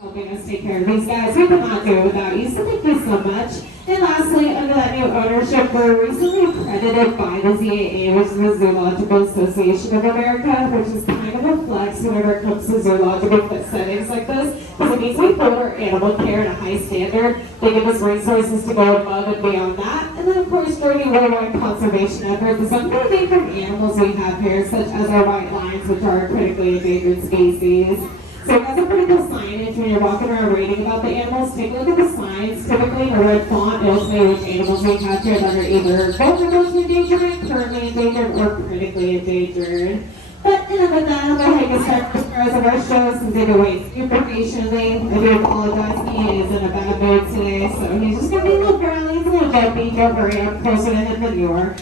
helping us take care of these guys. We could not do it without you, so thank you so much. And lastly, under that new ownership, we're recently accredited by the ZAA, which is the Zoological Association of America, which is kind of a flex whenever it comes to zoological settings like this, because it means we hold our animal care at a high standard. They give us resources to go above and beyond that. And then, of course, joining worldwide conservation efforts is some of the different animals we have here, such as our white lions, which are a critically endangered species. So it has a pretty cool signage when you're walking around reading about the animals. Take a look at the signs. Typically in a red font, it'll say which animals we have here that are either vulnerable to endangerment, currently endangered, or critically endangered. But enough of that, I'll go ahead and get started with the stars of our show since they've been waiting super patiently. I do apologize, he is in a bad mood today, so he's just going to be a little girly, he's a little jumpy. Don't worry, I'm closer to him than you are.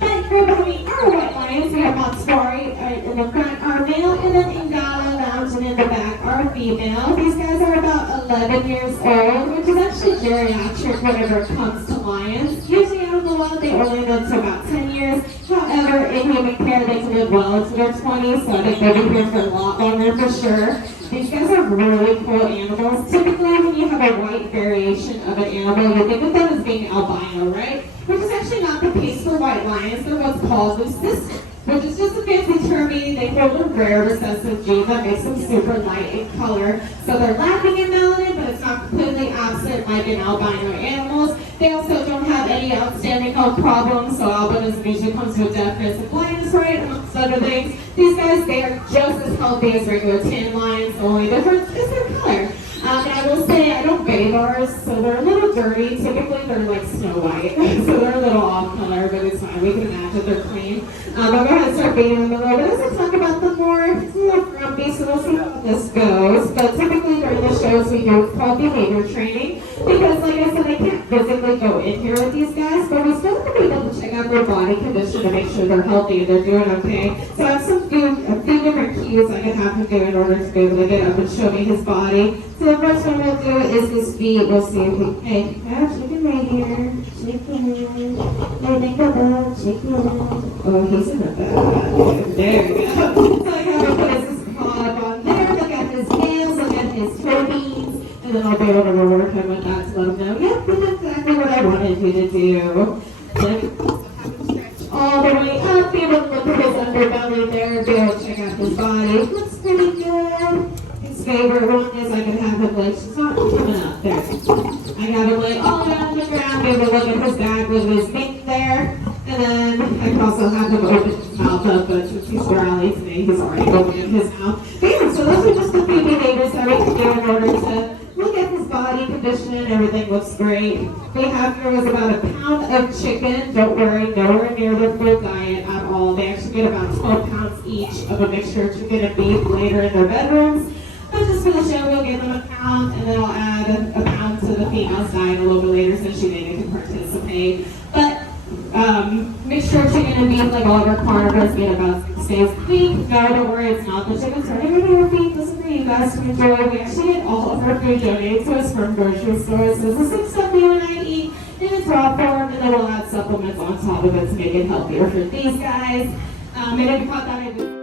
But for between our white lions, we have Montessori in the front, our male, and then Ingala lounging in the back, our female. These guys are about 11 years old, which is actually geriatric whenever it comes to lions. Usually out of the wild, they only live to about 10 years. However, in human care, they can live well into their 20s, so I think they'll be here for a lot longer for sure. These guys are really cool animals. Typically, when you have a white variation of an animal, you think of them as being albino, right? Which is actually not the case for white lions. They're what's called leucistic, which is just a fancy term meaning they hold a rare recessive gene that makes them super light in color. So they're lacking in melanin, but it's not completely absent like in albino animals. They also don't have any outstanding health problems, so albinism usually comes with deafness and blindness, right, amongst other things. These guys, they are just as healthy as regular tan lions. The only difference is their color. And I will say, I don't bathe ours, so they're a little dirty. Typically, they're like Snow White, so they're a little off color, but it's fine. We can imagine they're clean. I'll go ahead and start bathing them a little bit as I talk about them more. It's a little grumpy, so we'll see how this goes. But typically, during the shows, we do what's called behavior training, because like I said, I can't physically go in here with these guys, but we still have to be able to check out their body condition to make sure they're healthy and they're doing okay. So I have a few different cues I can have him do in order to be able to get up and show me his body. So the first one we'll do is his feet. We'll see if he, hey, chicken right here, chicken, no, think about chicken. Oh, he's in a bad mood. There we go. So I have him put his paw up on there, look at his nails, look at his toe beans, and then I'll be able to reward him with that to let him know, yep, that's exactly what I wanted you to do. All the way up, be able to look at his underbelly there, be able to check out his body. Looks pretty good. His favorite one is I can have him like, she's not coming up there. I got him like all around the ground, be able to look at his back with his feet there. And then I can also have him open his mouth up, but since he's growly today, he's already opening his mouth. But yeah, so those are just a few behaviors that we can do in order to look at his body condition. Everything looks great. We have here is about a pound of chicken. Don't worry, nowhere near the full diet at all. They actually get about 12 pounds each of a mixture of chicken and beef later in their bedrooms. But just for the show, we'll give them a pound, and then I'll add a pound to the female's diet a little bit later so she may can participate. But mixture of chicken and beef, like all of our carnivores, get about 6 days a week. No, don't worry, it's not the chickens or everybody our beef. This is for you guys to enjoy. We actually get all of our food donated to us from grocery stores. So this is the stuff you and I eat in its raw form, and then we'll add supplements on top of it to make it healthier for these guys. And if you caught that,